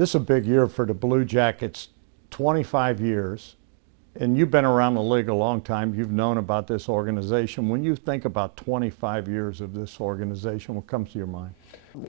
This is a big year for the Blue Jackets, 25 years. And you've been around the league a long time. You've known about this organization. When you think about 25 years of this organization, what comes to your mind?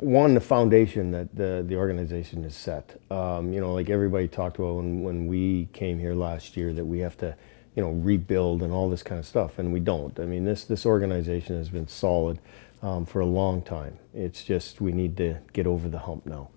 One, the foundation that the organization has set. Like everybody talked about when we came here last year, that we have to, rebuild and all this kind of stuff, and we don't. I mean, this organization has been solid for a long time. It's just we need to get over the hump now.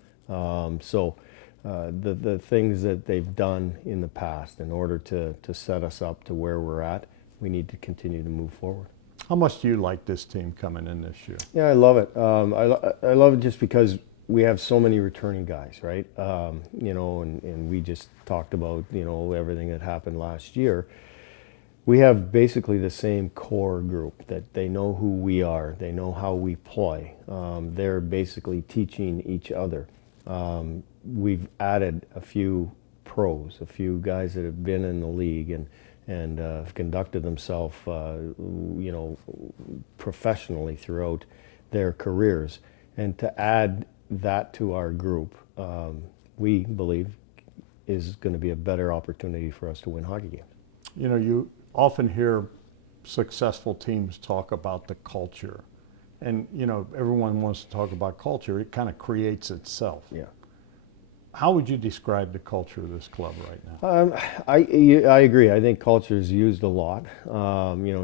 The things that they've done in the past in order to set us up to where we're at, we need to continue to move forward. How much do you like this team coming in this year? Yeah, I love it. I love it just because we have so many returning guys, right? And we just talked about, everything that happened last year. We have basically the same core group that they know who we are. They know how we play. They're basically teaching each other. We've added a few pros, a few guys that have been in the league and have conducted themselves, professionally throughout their careers. And to add that to our group, we believe is going to be a better opportunity for us to win hockey games. You often hear successful teams talk about the culture. And, everyone wants to talk about culture. It kind of creates itself. Yeah. How would you describe the culture of this club right now? I agree. I think culture is used a lot. You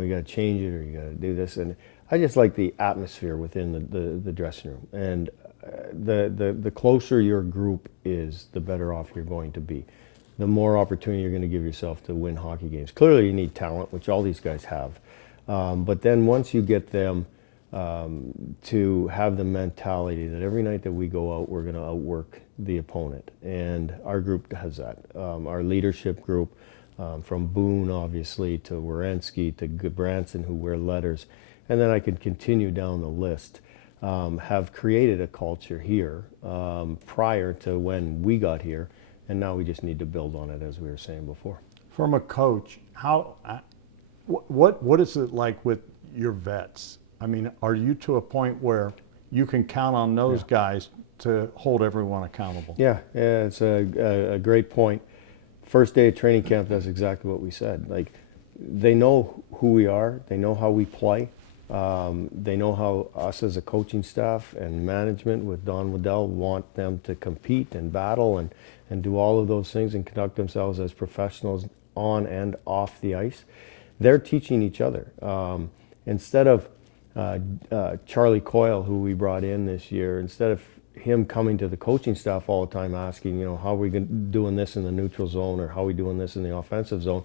got to change it or you got to do this. And I just like the atmosphere within the dressing room. And the closer your group is, the better off you're going to be. The more opportunity you're going to give yourself to win hockey games. Clearly you need talent, which all these guys have. But then once you get them to have the mentality that every night that we go out, we're going to outwork the opponent. And our group has that. Our leadership group, from Boone, obviously, to Werenski, to Branson, who wear letters, and then I could continue down the list, have created a culture here prior to when we got here. And now we just need to build on it, as we were saying before. From a coach, what is it like with your vets? I mean, are you to a point where you can count on those guys to hold everyone accountable? Yeah, it's a great point. First day of training camp, that's exactly what we said. Like, they know who we are. They know how we play. They know how us as a coaching staff and management with Don Waddell want them to compete and battle and do all of those things and conduct themselves as professionals on and off the ice. They're teaching each other. Instead of Charlie Coyle, who we brought in this year, instead of him coming to the coaching staff all the time asking, how are we doing this in the neutral zone or how are we doing this in the offensive zone,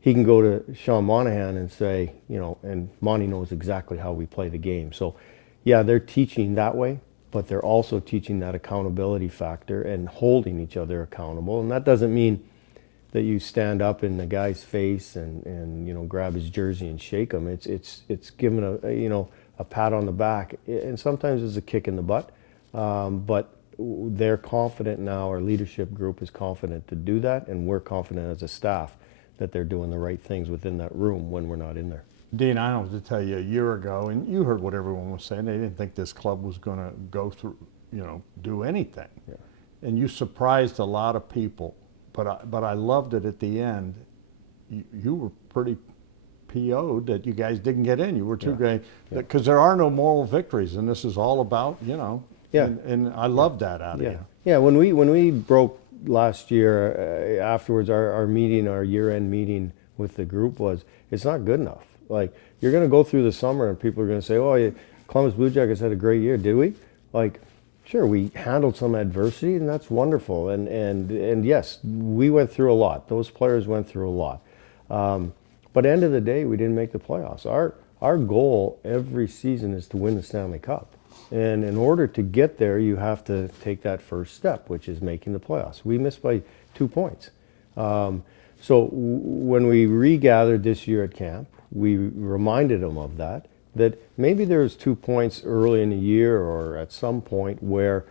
he can go to Sean Monahan and say, and Monty knows exactly how we play the game. So, yeah, they're teaching that way, but they're also teaching that accountability factor and holding each other accountable. And that doesn't mean that you stand up in the guy's face and grab his jersey and shake him. It's giving a pat on the back, and sometimes it's a kick in the butt. But they're confident now. Our leadership group is confident to do that, and we're confident as a staff that they're doing the right things within that room when we're not in there. Dean, I don't have to tell you, a year ago, and you heard what everyone was saying, they didn't think this club was going to go through, do anything. Yeah. And you surprised a lot of people, but I loved it at the end. You were pretty PO'd that you guys didn't get in. You were too great, because there are no moral victories, and this is all about, Yeah. And I love that out of you. Yeah, when we broke last year, afterwards, our meeting, our year-end meeting with the group was, it's not good enough. Like, you're going to go through the summer and people are going to say, oh, Columbus Blue Jackets had a great year, did we? Like, sure, we handled some adversity, and that's wonderful. And yes, we went through a lot. Those players went through a lot. But at the end of the day, we didn't make the playoffs. Our goal every season is to win the Stanley Cup. And in order to get there, you have to take that first step, which is making the playoffs. We missed by 2 points. So when we regathered this year at camp, we reminded them of that maybe there's 2 points early in the year or at some point where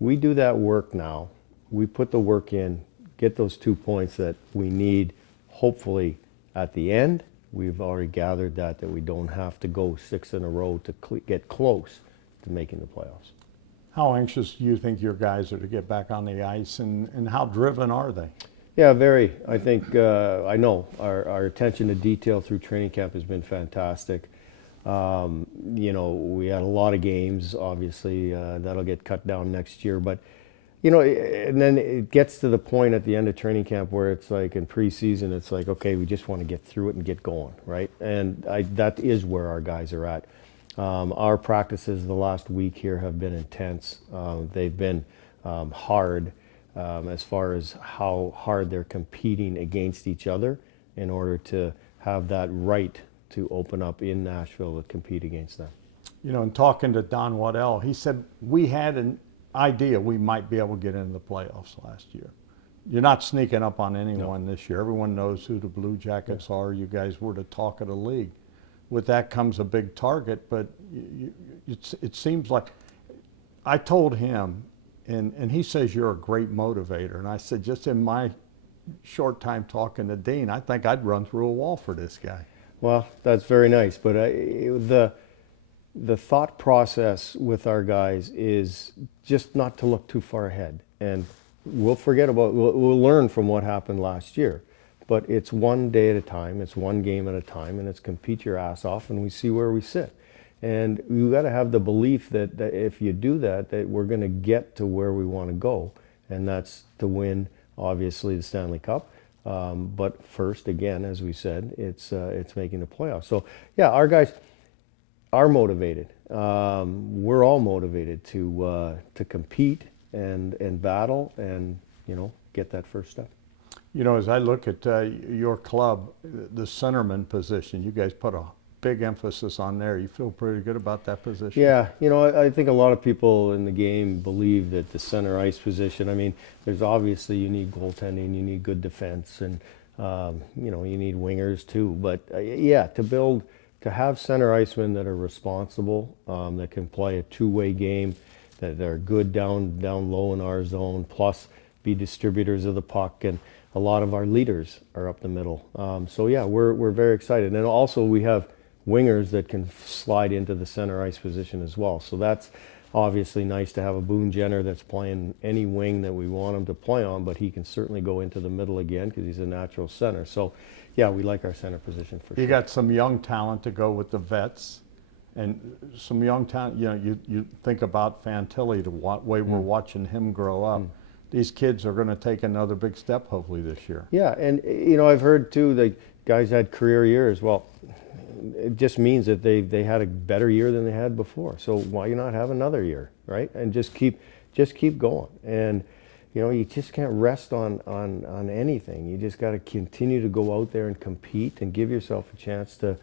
we do that work now. We put the work in, get those 2 points that we need, hopefully at the end. We've already gathered that we don't have to go 6 in a row to get close to making the playoffs. How anxious do you think your guys are to get back on the ice, and how driven are they? Yeah, very. I think, I know our attention to detail through training camp has been fantastic. You know, we had a lot of games, obviously, that'll get cut down next year. But, you know, and then it gets to the point at the end of training camp where it's like in preseason, it's like, okay, we just want to get through it and get going, right? And that is where our guys are at. Our practices the last week here have been intense. They've been hard. As far as how hard they're competing against each other in order to have that right to open up in Nashville to compete against them. You know, in talking to Don Waddell, he said, we had an idea we might be able to get into the playoffs last year. You're not sneaking up on anyone this year. Everyone knows who the Blue Jackets are. You guys were the talk of the league. With that comes a big target, but it seems like, I told him, and he says you're a great motivator. And I said, just in my short time talking to Dean, I think I'd run through a wall for this guy. Well, that's very nice. But the thought process with our guys is just not to look too far ahead. And we'll learn from what happened last year. But it's one day at a time, it's one game at a time, and it's compete your ass off, and we see where we sit. And you got to have the belief that if you do that, that we're going to get to where we want to go, and that's to win, obviously, the Stanley Cup. But first, again, as we said, it's making the playoffs. So yeah, our guys are motivated. We're all motivated to compete and battle, and get that first step. You know, as I look at your club, the centerman position, you guys put a big emphasis on there. You feel pretty good about that position? Yeah, I think a lot of people in the game believe that the center ice position, I mean, there's obviously, you need goaltending, you need good defense, and you need wingers too. But yeah, to have center icemen that are responsible, that can play a two-way game, that are good down low in our zone, plus be distributors of the puck, and a lot of our leaders are up the middle. So yeah, we're very excited. And also we have wingers that can slide into the center ice position as well. So that's obviously nice to have a Boone Jenner that's playing any wing that we want him to play on, but he can certainly go into the middle again because he's a natural center. So yeah, we like our center position for sure. You got some young talent to go with the vets, and some young talent, you think about Fantilli, the way we're watching him grow up. These kids are going to take another big step hopefully this year. Yeah, and I've heard too that guys had career years. Well, it just means that they had a better year than they had before. So why not have another year, right? And just keep going. And you just can't rest on anything. You just got to continue to go out there and compete and give yourself a chance to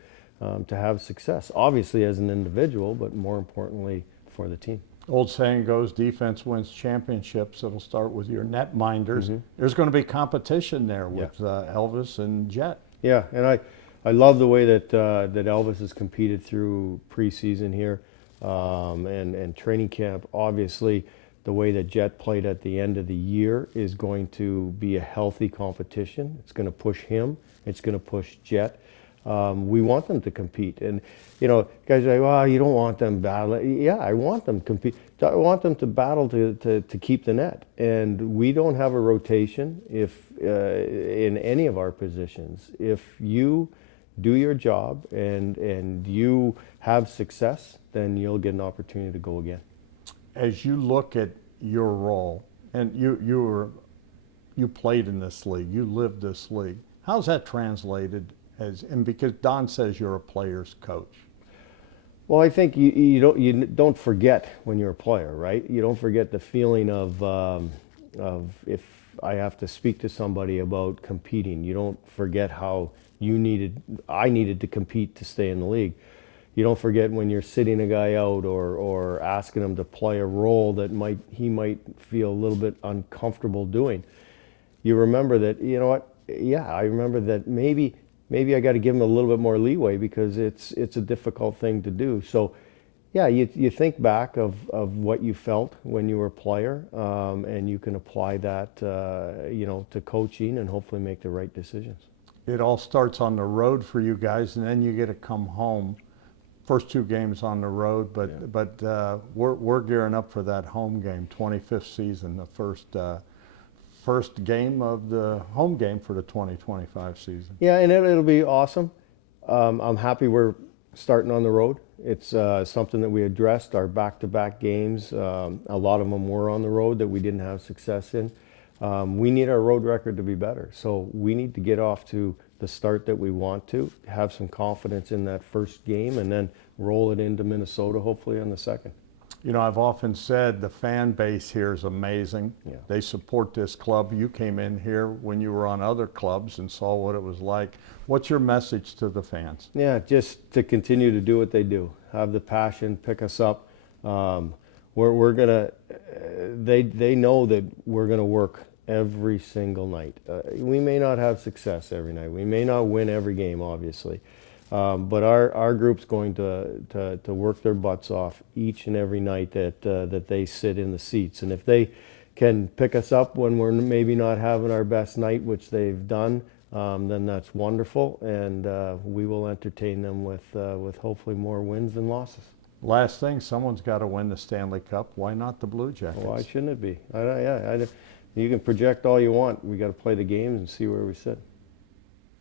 have success. Obviously as an individual, but more importantly for the team. Old saying goes, defense wins championships. It'll start with your net minders. There's going to be competition there with Elvis and Jet. Yeah, and I love the way that Elvis has competed through preseason here and training camp. Obviously, the way that Jet played at the end of the year is going to be a healthy competition. It's going to push him. It's going to push Jet. We want them to compete. And, guys are like, well, you don't want them battling. Yeah, I want them to compete. I want them to battle to keep the net. And we don't have a rotation in any of our positions. If you do your job and you have success, then you'll get an opportunity to go again. As you look at your role, and you played in this league, you lived this league, how's that translated? And because Don says you're a player's coach. Well, I think you don't forget when you're a player, right? You don't forget the feeling of if I have to speak to somebody about competing. You don't forget how I needed to compete to stay in the league. You don't forget when you're sitting a guy out or asking him to play a role that he might feel a little bit uncomfortable doing. You remember that, I remember that maybe I got to give him a little bit more leeway because it's a difficult thing to do. So yeah, you think back of what you felt when you were a player, and you can apply that to coaching and hopefully make the right decisions. It all starts on the road for you guys, and then you get to come home. first 2 games on the road, but we're gearing up for that home game, 25th season, the first game of the home game for the 2025 season. Yeah, and it'll be awesome. I'm happy we're starting on the road. It's something that we addressed, our back-to-back games. A lot of them were on the road that we didn't have success in. We need our road record to be better, so we need to get off to the start that we want to, have some confidence in that first game, and then roll it into Minnesota hopefully on the second. You know, I've often said the fan base here is amazing. Yeah. They support this club. You came in here when you were on other clubs and saw what it was like. What's your message to the fans? Yeah, just to continue to do what they do, have the passion, pick us up. We're gonna, they know that we're gonna work every single night. We may not have success every night. We may not win every game, obviously. But our group's going to work their butts off each and every night that they sit in the seats. And if they can pick us up when we're maybe not having our best night, which they've done, then that's wonderful. And we will entertain them with hopefully more wins than losses. Last thing, someone's got to win the Stanley Cup. Why not the Blue Jackets? Why shouldn't it be? You can project all you want. We got to play the games and see where we sit.